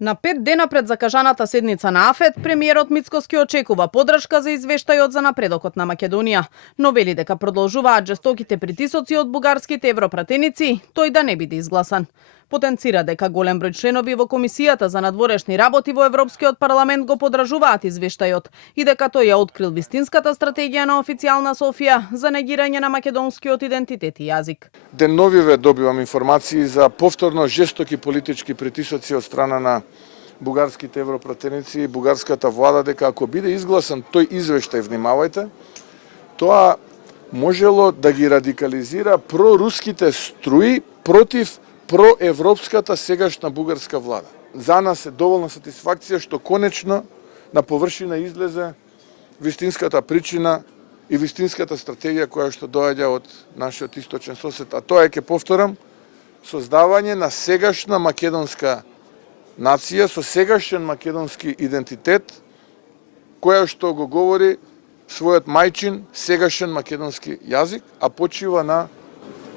На 5 дена пред закажаната седница на АФЕТ, премиерот Мицкоски очекува поддршка за извештајот за напредокот на Македонија, но вели дека продолжуваат жестоките притисоци од бугарските европратеници тој да не биде изгласан. Потенцира дека голем број членови во Комисијата за надворешни работи во Европскиот парламент го поддржуваат извештајот и дека тој ја открил вистинската стратегија на официјална Софија за негирање на македонскиот идентитет и јазик. Деновиве добивам информации за повторно жестоки политички притисоци од страна на бугарските европратеници и бугарската влада дека ако биде изгласан тој извештај, внимавајте, тоа можело да ги радикализира проруските струи против проевропската сегашна бугарска влада. За нас е доволна сатисфакција што конечно на површина излезе вистинската причина и вистинската стратегија која што доаѓа од нашиот источен сосед, а тоа е, ќе повторам, создавање на сегашна македонска нација со сегашен македонски идентитет, која што го говори својот мајчин сегашен македонски јазик, а почива на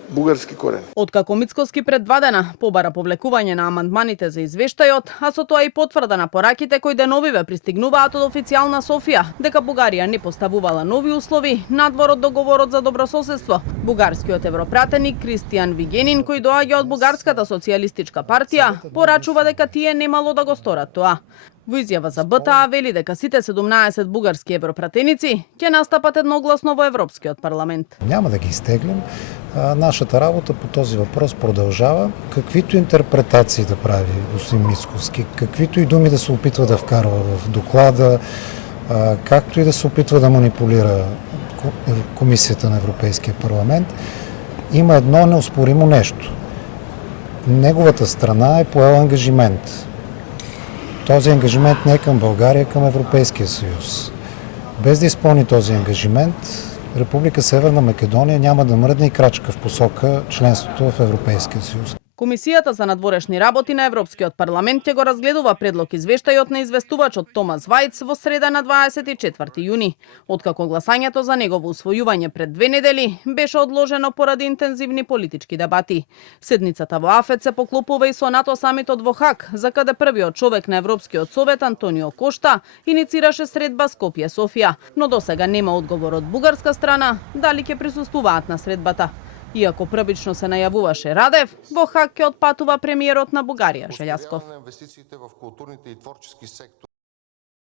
бугарски корени. Откако Мицкоски пред 2 дена побара повлекување на амандманите за извештајот, а со тоа и потврда на пораките кои деновиве пристигнуваат од официјална Софија, дека Бугарија не поставувала нови услови надвор од договорот за добрососедство. Бугарскиот европратеник Кристијан Вигенин, кој доаѓа од Бугарската социјалистичка партија, порачува дека тие немало да го сторат тоа. Во изјава за БТА вели дека сите 17 бугарски европратеници ќе настапат едногласно во Европскиот парламент. Няма да ги изтеглим. Нашата работа по този въпрос продължава. Каквито интерпретации да прави господин Мицкоски, каквито и думи да се опитва да вкарва в доклада, както и да се опитва да манипулира Комисията на Европейския парламент, има едно неоспоримо нещо. Неговата страна е поела ангажимент. Този ангажимент не е към България, а към Европейския съюз. Без да изпълни този ангажимент, Република Северна Македонија няма да мрдне и крачка в посока членството в Европейския съюз. Комисијата за надворешни работи на Европскиот парламент ќе го разгледува предлог извештајот на известувачот Томас Вајц во среда на 24 јуни. Откако гласањето за негово усвојување пред 2 недели беше одложено поради интензивни политички дебати. Седницата во АФЕТ се поклопува и со НАТО самитот во Хаг, за каде првиот човек на Европскиот совет Антонио Кошта иницираше средба Скопје-Софија, но досега нема одговор од бугарска страна дали ќе присуствуваат на средбата. Иако првично се најавуваше Радев, во Хаг ќе отпатува премиерот на Бугарија Желјасков.